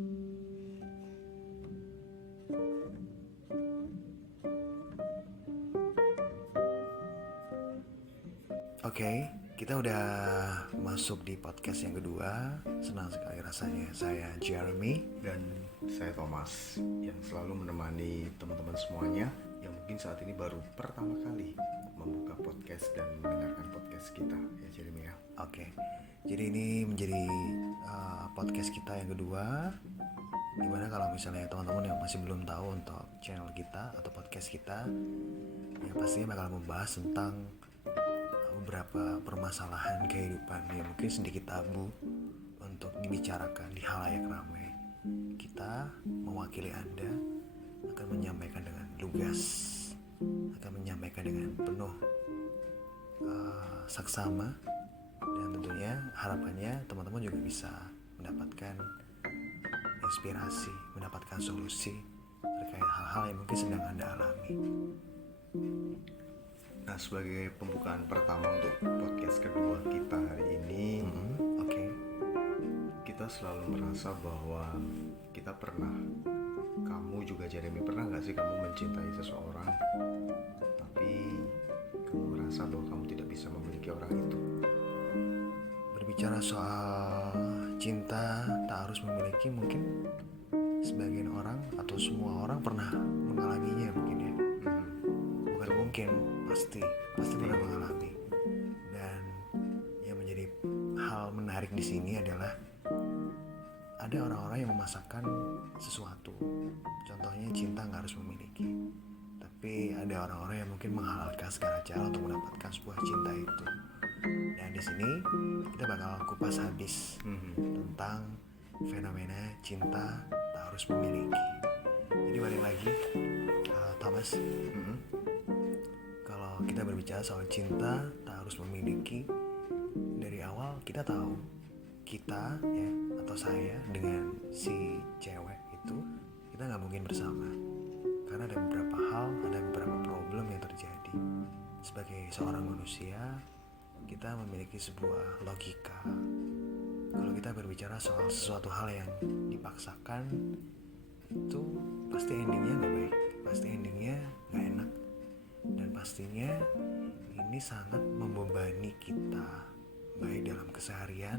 Oke, kita udah masuk di podcast yang kedua. Senang sekali rasanya. Saya Jeremy dan saya Thomas yang selalu menemani teman-teman semuanya yang mungkin saat ini baru pertama kali membuka podcast dan mendengarkan podcast kita, ya Jeremy ya. Oke, jadi ini menjadi podcast kita yang kedua. Gimana kalau misalnya teman-teman yang masih belum tahu untuk channel kita atau podcast kita, ya pastinya bakal membahas tentang beberapa permasalahan kehidupan yang mungkin sedikit tabu untuk dibicarakan di halayak ramai. Kita mewakili Anda akan menyampaikan dengan lugas, akan menyampaikan dengan penuh saksama, dan tentunya harapannya teman-teman juga bisa mendapatkan inspirasi, mendapatkan solusi terkait hal-hal yang mungkin sedang Anda alami. Nah, sebagai pembukaan pertama untuk podcast kedua kita hari ini, kita selalu merasa bahwa kita pernah, kamu juga Jeremy, pernah gak sih kamu mencintai seseorang tapi kamu merasa bahwa kamu tidak bisa memiliki orang itu? Berbicara soal cinta tak harus memiliki, mungkin sebagian orang atau semua orang pernah mengalaminya mungkin ya. Bukan mungkin, pasti pernah mengalami. Dan yang menjadi hal menarik di sini adalah ada orang-orang yang memasakkan sesuatu. Contohnya cinta nggak harus memiliki, tapi ada orang-orang yang mungkin menghalalkan segala cara untuk mendapatkan sebuah cinta itu. Dan di sini kita bakal kupas habis tentang fenomena cinta tak harus memiliki. Jadi balik lagi, Thomas, kalau kita berbicara soal cinta tak harus memiliki, dari awal kita tahu kita ya, atau saya dengan si cewek itu, kita nggak mungkin bersama karena ada beberapa hal, ada beberapa problem yang terjadi. Sebagai seorang manusia, kita memiliki sebuah logika. Kalau kita berbicara soal sesuatu hal yang dipaksakan, itu pasti endingnya nggak baik, pasti endingnya nggak enak, dan pastinya ini sangat membebani kita, baik dalam keseharian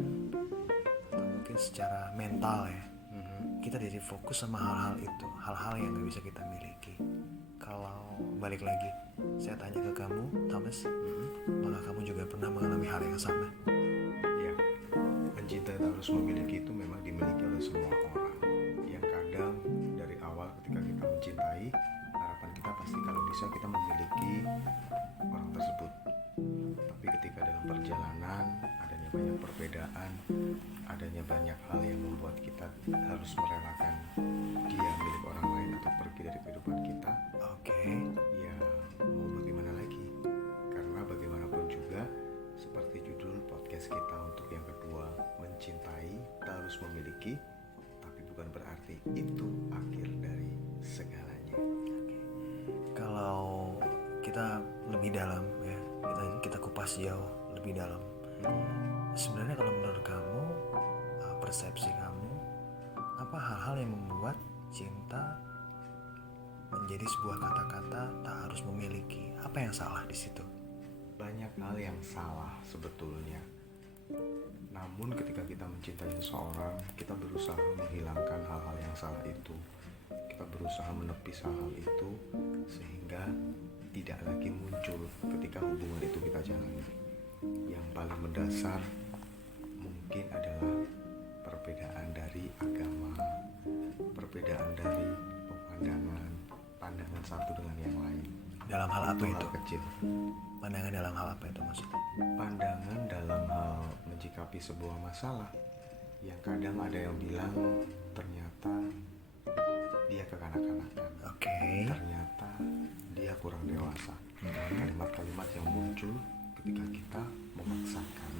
atau mungkin secara mental ya. Kita jadi fokus sama hal-hal itu, hal-hal yang gak bisa kita miliki. Kalau balik lagi, saya tanya ke kamu, Thomas, apakah kamu juga pernah mengalami hal yang sama? Ya, mencintai tak harus memiliki itu memang dimiliki oleh semua orang. Yang kadang dari awal ketika kita mencintai, harapan kita pasti kalau bisa kita memiliki orang tersebut. Tapi ketika dalam perjalanan adanya banyak perbedaan, adanya banyak hal yang membuat kita harus merelakan dia milik orang lain atau pergi dari kehidupan kita. Ya mau bagaimana lagi? Karena bagaimanapun juga, seperti judul podcast kita untuk yang kedua, mencintai tak harus memiliki, tapi bukan berarti itu akhir dari segalanya. Kalau kita lebih dalam ya, kita kupas jauh lebih dalam. Sebenarnya kalau menurut kamu, persepsi kamu, apa hal-hal yang membuat cinta menjadi sebuah kata-kata tak harus memiliki? Apa yang salah di situ? Banyak hal yang salah sebetulnya. Namun ketika kita mencintai seseorang, kita berusaha menghilangkan hal-hal yang salah itu. Kita berusaha menepis hal-hal itu sehingga tidak lagi muncul ketika hubungan itu kita jalani. Yang paling mendasar mungkin adalah perbedaan dari agama, perbedaan dari pandangan satu dengan yang lain. Dalam hal apa itu? Hal kecil. Pandangan dalam hal apa itu maksudnya? Pandangan dalam hal menyikapi sebuah masalah. Yang kadang ada yang bilang ternyata dia kekanak-kanakan. Ternyata dia kurang dewasa. Kalimat-kalimat yang muncul ketika kita memaksakan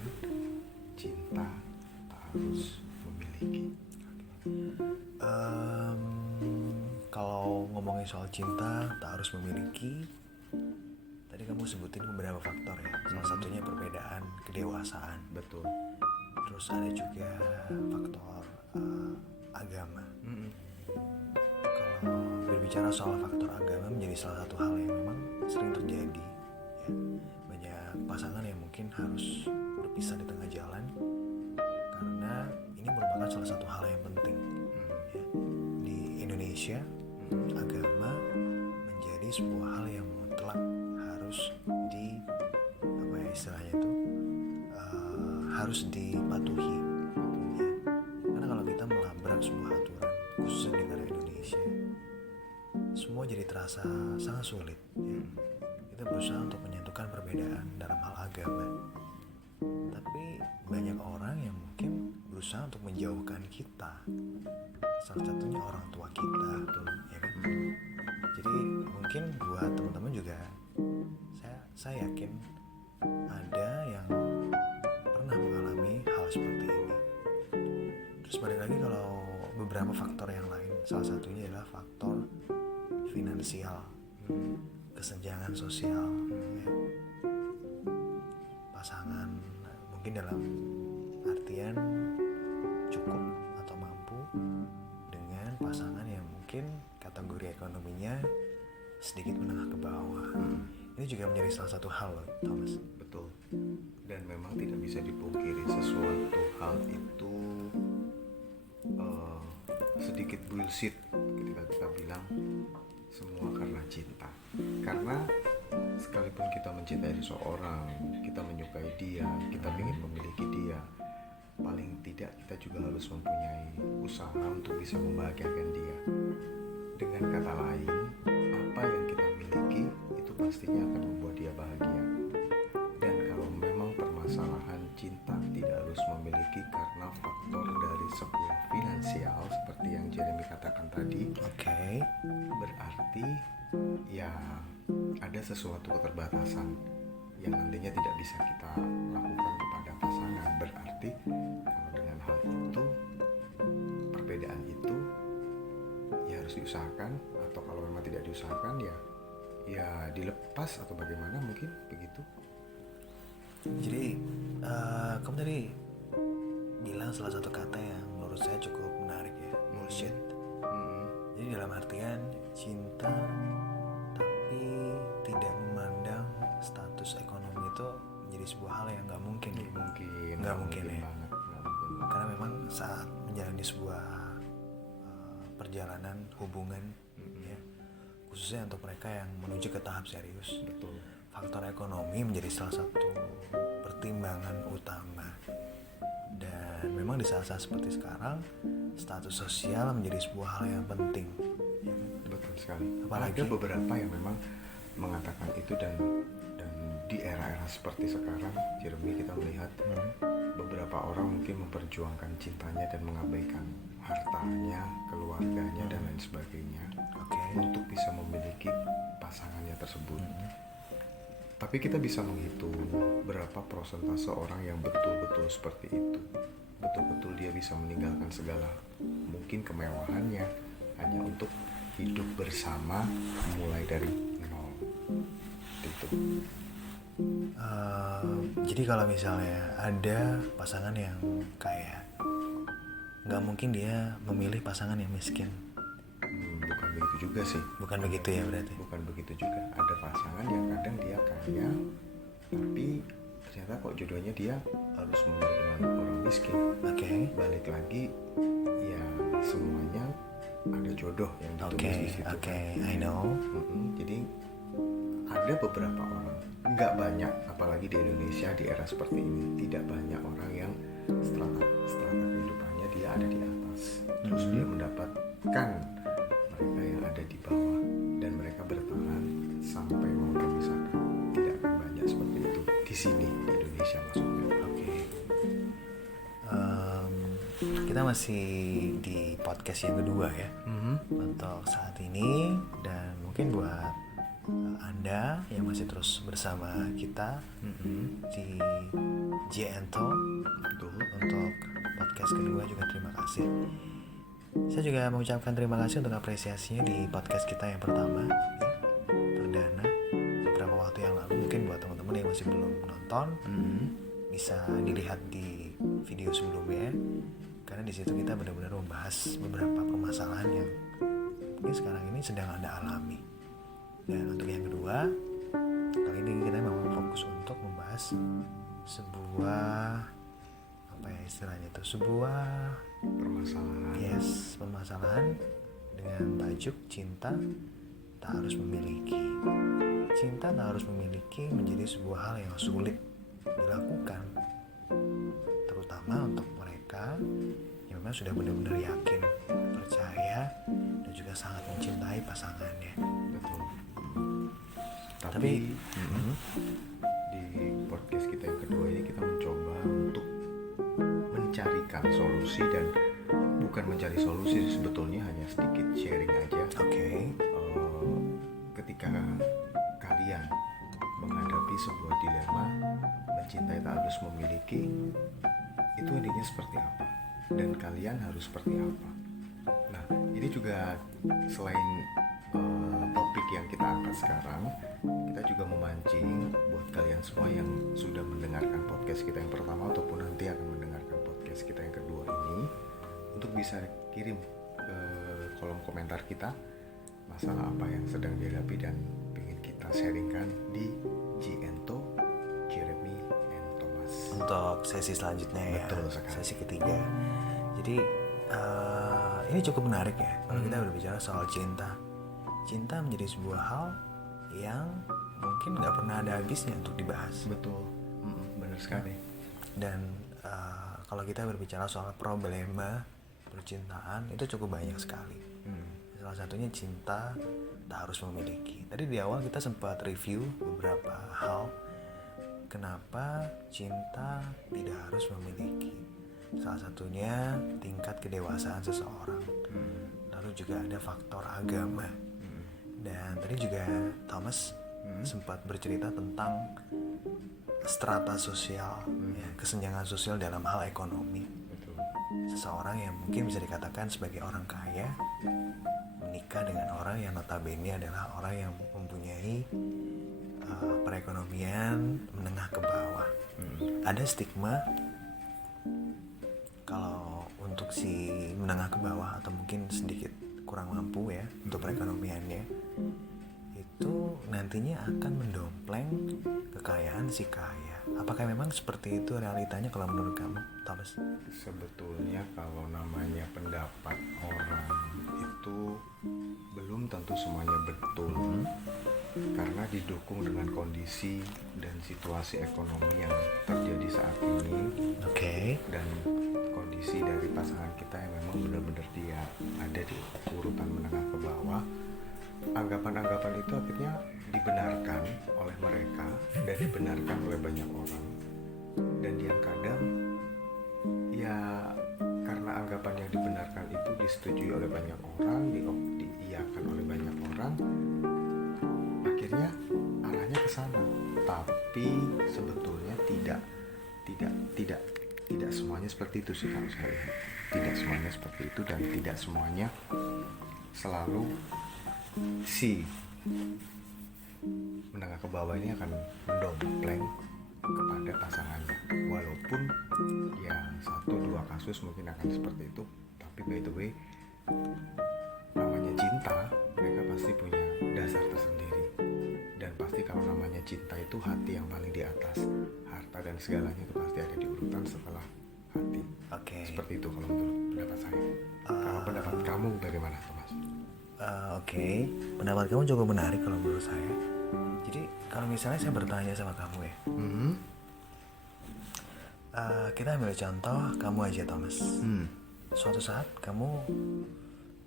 cinta tak harus memiliki. Kalau ngomongin soal cinta tak harus memiliki, tadi kamu sebutin beberapa faktor ya. Salah satunya perbedaan kedewasaan. Betul. Terus ada juga faktor agama. berbicara soal faktor agama menjadi salah satu hal yang memang sering terjadi ya. Banyak pasangan yang mungkin harus berpisah di tengah jalan karena ini merupakan salah satu hal yang penting ya. Di Indonesia agama menjadi sebuah hal yang mutlak harus istilahnya itu harus dipatuhi ya. Karena kalau kita melabrak sebuah aturan khususnya di negara Indonesia, semua jadi terasa sangat sulit ya. Kita berusaha untuk menyatukan perbedaan dalam hal agama, tapi banyak orang yang mungkin berusaha untuk menjauhkan kita, salah satunya orang tua kita tuh ya kan. Jadi mungkin buat teman-teman juga saya yakin ada yang pernah mengalami hal seperti ini. Terus balik lagi kalau beberapa faktor yang lain, salah satunya adalah faktor finansial, kesenjangan sosial ya. Pasangan mungkin dalam artian cukup atau mampu dengan pasangan yang mungkin kategori ekonominya sedikit menengah ke bawah. Ini juga menjadi salah satu hal loh, Thomas. Betul. Dan memang tidak bisa dipungkiri sesuatu hal itu sedikit bullshit ketika kita bilang semua karena cinta. Karena sekalipun kita mencintai seseorang, kita menyukai dia, kita ingin memiliki dia, paling tidak kita juga harus mempunyai usaha untuk bisa membahagiakan dia. Dengan kata lain, apa yang kita miliki itu pastinya akan membuat dia bahagia. Dan kalau memang permasalahan cinta tidak harus memiliki karena faktor dari sebuah finansial seperti yang Jeremy katakan tadi, berarti ya ada sesuatu keterbatasan yang nantinya tidak bisa kita lakukan kepada pasangan. Berarti kalau dengan hal itu, perbedaan itu ya harus diusahakan, atau kalau memang tidak diusahakan ya dilepas atau bagaimana, mungkin begitu. Jadi kamu tadi bilang salah satu kata yang menurut saya cukup menarik ya, bullshit. Jadi dalam artian cinta tapi tidak memandang status ekonomi itu menjadi sebuah hal yang nggak mungkin ya. Nggak mungkin ya. Karena memang saat menjalani sebuah perjalanan hubungan ya, khususnya untuk mereka yang menuju ke tahap serius, Betul. faktor ekonomi menjadi salah satu pertimbangan utama. Dan memang di saat-saat seperti sekarang, status sosial menjadi sebuah hal yang penting ya. Betul sekali. Apalagi ada beberapa yang memang mengatakan itu, dan di era-era seperti sekarang, Jeremy, kita melihat beberapa orang mungkin memperjuangkan cintanya dan mengabaikan hartanya, keluarganya, dan lain sebagainya untuk bisa memiliki pasangannya tersebut. Tapi kita bisa menghitung berapa persentase orang yang betul-betul seperti itu. Betul-betul dia bisa meninggalkan segala mungkin kemewahannya hanya untuk hidup bersama mulai dari nol. Itu. Jadi kalau misalnya ada pasangan yang kaya, nggak mungkin dia memilih pasangan yang miskin. Bukan begitu juga sih. Bukan begitu ya berarti? Bukan begitu juga. Ada pasangan yang kadang dia kaya, tapi ternyata kok jodohnya dia harus memilih dengan orang miskin. Balik lagi, ya semuanya ada jodoh yang ditulis di situ. I know. Jadi ada beberapa orang, nggak banyak, apalagi di Indonesia di era seperti ini, tidak banyak orang yang strata kehidupannya dia ada di atas, terus dia mendapatkan mereka yang ada di bawah, dan mereka bertahan sampai mau terpisahkan. Tidak akan banyak seperti itu di sini, di Indonesia maksudnya. Kita masih di podcast yang kedua ya untuk saat ini, dan mungkin buat Anda yang masih terus bersama kita di Jento untuk podcast kedua juga terima kasih. Saya juga mengucapkan terima kasih untuk apresiasinya di podcast kita yang pertama ya, perdana beberapa waktu yang lalu. Mungkin buat teman-teman yang masih belum nonton bisa dilihat di video sebelumnya, karena di situ kita benar-benar membahas beberapa permasalahan yang mungkin sekarang ini sedang Anda alami. Dan untuk yang kedua, kali ini kita memang fokus untuk membahas sebuah sebuah permasalahan dengan tajuk cinta tak harus memiliki. Cinta tak harus memiliki menjadi sebuah hal yang sulit dilakukan, terutama untuk mereka yang memang sudah benar-benar yakin, percaya, dan juga sangat mencintai pasangannya. Betul. Tapi di podcast kita yang kedua ini kita mencoba untuk mencarikan solusi, dan bukan mencari solusi, sebetulnya hanya sedikit sharing aja. Oke. Ketika kalian menghadapi sebuah dilema, mencintai tak harus memiliki, itu endingnya seperti apa, dan kalian harus seperti apa. Nah, ini juga selain topik yang kita angkat sekarang, kita juga memancing buat kalian semua yang sudah mendengarkan podcast kita yang pertama ataupun nanti akan mendengarkan podcast kita yang kedua ini, untuk bisa kirim ke kolom komentar kita masalah apa yang sedang dihadapi dan ingin kita sharingkan di Giento, Jeremy, and Thomas Untuk sesi selanjutnya ya. Betul sekali. Sesi ketiga. Jadi ini cukup menarik ya kalau kita berbicara soal cinta. Cinta menjadi sebuah hal yang mungkin nggak pernah ada habisnya untuk dibahas. Betul, benar sekali. Dan kalau kita berbicara soal problema percintaan, itu cukup banyak sekali. Salah satunya cinta tak harus memiliki. Tadi di awal kita sempat review beberapa hal kenapa cinta tidak harus memiliki. Salah satunya tingkat kedewasaan seseorang. Lalu juga ada faktor agama. Dan tadi juga Thomas sempat bercerita tentang strata sosial, ya, kesenjangan sosial dalam hal ekonomi. Betul. Seseorang yang mungkin bisa dikatakan sebagai orang kaya menikah dengan orang yang notabene adalah orang yang mempunyai perekonomian menengah ke bawah. Ada stigma kalau untuk si menengah ke bawah atau mungkin sedikit kurang mampu ya untuk perekonomiannya, itu nantinya akan mendompleng kekayaan si kaya. Apakah memang seperti itu realitanya kalau menurut kamu, Thomas? Sebetulnya kalau namanya pendapat orang itu belum tentu semuanya betul, karena didukung dengan kondisi dan situasi ekonomi yang terjadi saat ini. Oke. Dan kondisi dari pasangan kita yang memang benar-benar dia ada di urutan menengah ke bawah. Anggapan-anggapan itu akhirnya dibenarkan oleh mereka dan dibenarkan oleh banyak orang, dan yang kadang ya karena anggapan yang dibenarkan itu disetujui oleh banyak orang, diiyakan oleh banyak orang, akhirnya arahnya ke sana. Tapi sebetulnya tidak semuanya seperti itu sih kalau saya lihat. Tidak semuanya seperti itu, dan tidak semuanya selalu si menengah ke bawah ini akan mendompleng kepada pasangannya. Walaupun ya 1-2 kasus mungkin akan seperti itu, tapi by the way, namanya cinta, mereka pasti punya dasar tersendiri. Dan pasti kalau namanya cinta itu hati yang paling di atas. Harta dan segalanya itu pasti ada di urutan setelah hati. Oke. Seperti itu kalau menurut pendapat saya. Kalau pendapat kamu bagaimana, Thomas? Oke. Pendapat kamu cukup menarik kalau menurut saya. Jadi kalau misalnya saya bertanya sama kamu ya, kita ambil contoh kamu aja, Thomas. Suatu saat kamu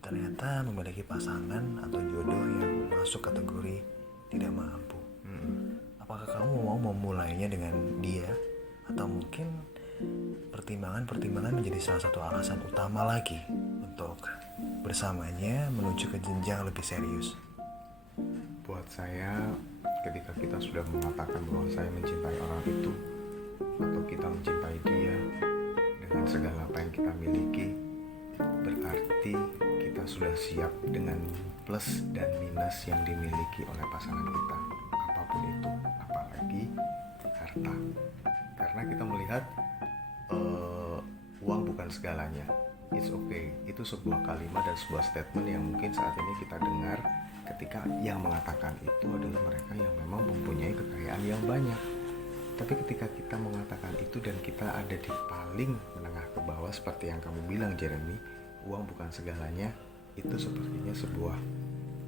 ternyata memiliki pasangan atau jodoh yang masuk kategori tidak mampu. Apakah kamu mau memulainya dengan dia, atau mungkin pertimbangan menjadi salah satu alasan utama lagi untuk bersamanya menuju ke jenjang lebih serius? Buat saya, ketika kita sudah mengatakan bahwa saya mencintai orang itu, atau kita mencintai dia dengan segala apa yang kita miliki, berarti kita sudah siap dengan plus dan minus yang dimiliki oleh pasangan kita, apapun itu, apalagi harta. Karena kita melihat uang bukan segalanya, it's okay. Itu sebuah kalimat dan sebuah statement yang mungkin saat ini kita dengar ketika yang mengatakan itu adalah mereka yang memang mempunyai kekayaan yang banyak. Tapi ketika kita mengatakan itu dan kita ada di paling menengah ke bawah seperti yang kamu bilang Jeremy, uang bukan segalanya, itu sepertinya sebuah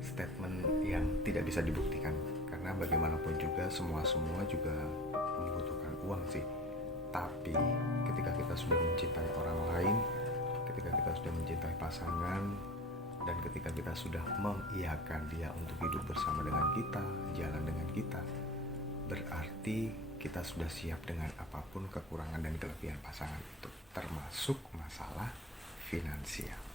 statement yang tidak bisa dibuktikan. Karena bagaimanapun juga semua juga membutuhkan uang sih. Tapi ketika kita sudah mencintai orang lain, ketika kita sudah mencintai pasangan, dan ketika kita sudah mengiyakan dia untuk hidup bersama dengan kita, jalan dengan kita, berarti kita sudah siap dengan apapun kekurangan dan kelebihan pasangan itu, termasuk masalah finansial.